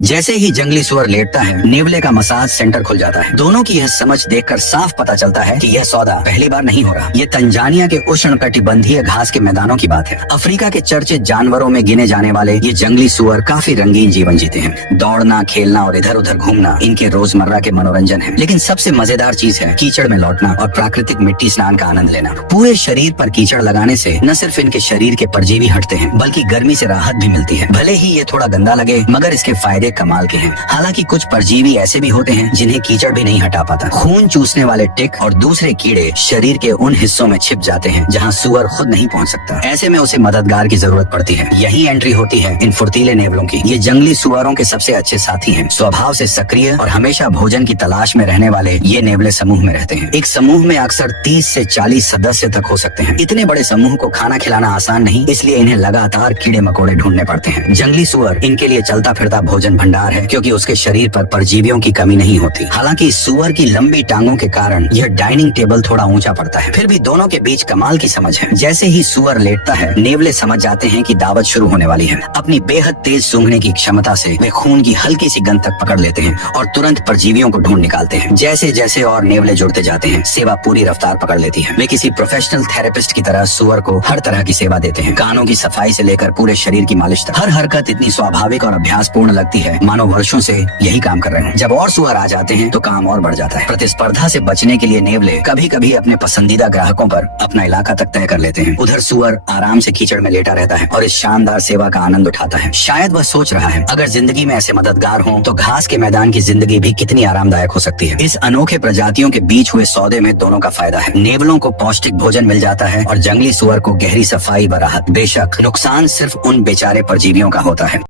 जैसे ही जंगली सुअर लेटता है, नेवले का मसाज सेंटर खुल जाता है। दोनों की यह समझ देखकर साफ पता चलता है कि यह सौदा पहली बार नहीं हो रहा। ये तंजानिया के उष्णकटिबंधीय घास के मैदानों की बात है। अफ्रीका के चर्चित जानवरों में गिने जाने वाले ये जंगली सुअर काफी रंगीन जीवन जीते हैं। दौड़ना, खेलना और इधर उधर घूमना इनके रोजमर्रा के मनोरंजन है। लेकिन सबसे मजेदार चीज है कीचड़ में लौटना और प्राकृतिक मिट्टी स्नान का आनंद लेना। पूरे शरीर पर कीचड़ लगाने से न सिर्फ इनके शरीर के परजीवी हटते हैं, बल्कि गर्मी से राहत भी मिलती है। भले ही ये थोड़ा गंदा लगे, मगर इसके फायदे कमाल के हैं। हालांकि कुछ परजीवी ऐसे भी होते हैं जिन्हें कीचड़ भी नहीं हटा पाता। खून चूसने वाले टिक और दूसरे कीड़े शरीर के उन हिस्सों में छिप जाते हैं जहां सुअर खुद नहीं पहुंच सकता। ऐसे में उसे मददगार की जरूरत पड़ती है। यही एंट्री होती है इन फुर्तीले नेवलों की। ये जंगली सुअरों के सबसे अच्छे साथी हैं। स्वभाव से सक्रिय और हमेशा भोजन की तलाश में रहने वाले ये नेवले समूह में रहते हैं। एक समूह में अक्सर 30 से 40 सदस्य तक हो सकते हैं। इतने बड़े समूह को खाना खिलाना आसान नहीं, इसलिए इन्हें लगातार कीड़े मकोड़े ढूंढने पड़ते हैं। जंगली सुअर इनके लिए चलता फिरता भोजन भंडार है, क्योंकि उसके शरीर पर परजीवियों की कमी नहीं होती। हालांकि सुअर की लंबी टांगों के कारण यह डाइनिंग टेबल थोड़ा ऊंचा पड़ता है। फिर भी दोनों के बीच कमाल की समझ है। जैसे ही सुअर लेटता है, नेवले समझ जाते हैं कि दावत शुरू होने वाली है। अपनी बेहद तेज सूंघने की क्षमता से वे खून की हल्की सी गंध तक पकड़ लेते हैं और तुरंत परजीवियों को ढूंढ निकालते हैं। जैसे जैसे और नेवले जुड़ते जाते हैं, सेवा पूरी रफ्तार पकड़ लेती है। वे किसी प्रोफेशनल थेरेपिस्ट की तरह सुअर को हर तरह की सेवा देते हैं। कानों की सफाई से लेकर पूरे शरीर की मालिश तक। हर हरकत इतनी स्वाभाविक और अभ्यासपूर्ण लगती है, मानो वर्षों से यही काम कर रहे हैं। जब और सुअर आ जाते हैं तो काम और बढ़ जाता है। प्रतिस्पर्धा से बचने के लिए नेवले कभी कभी अपने पसंदीदा ग्राहकों पर अपना इलाका तक तय कर लेते हैं। उधर सुअर आराम से कीचड़ में लेटा रहता है और इस शानदार सेवा का आनंद उठाता है। शायद वह सोच रहा है, अगर जिंदगी में ऐसे मददगार हों तो घास के मैदान की जिंदगी भी कितनी आरामदायक हो सकती है। इस अनोखे प्रजातियों के बीच हुए सौदे में दोनों का फायदा है। नेवलों को पौष्टिक भोजन मिल जाता है और जंगली सुअर को गहरी सफाई व राहत। बेशक नुकसान सिर्फ उन बेचारे परजीवियों का होता है।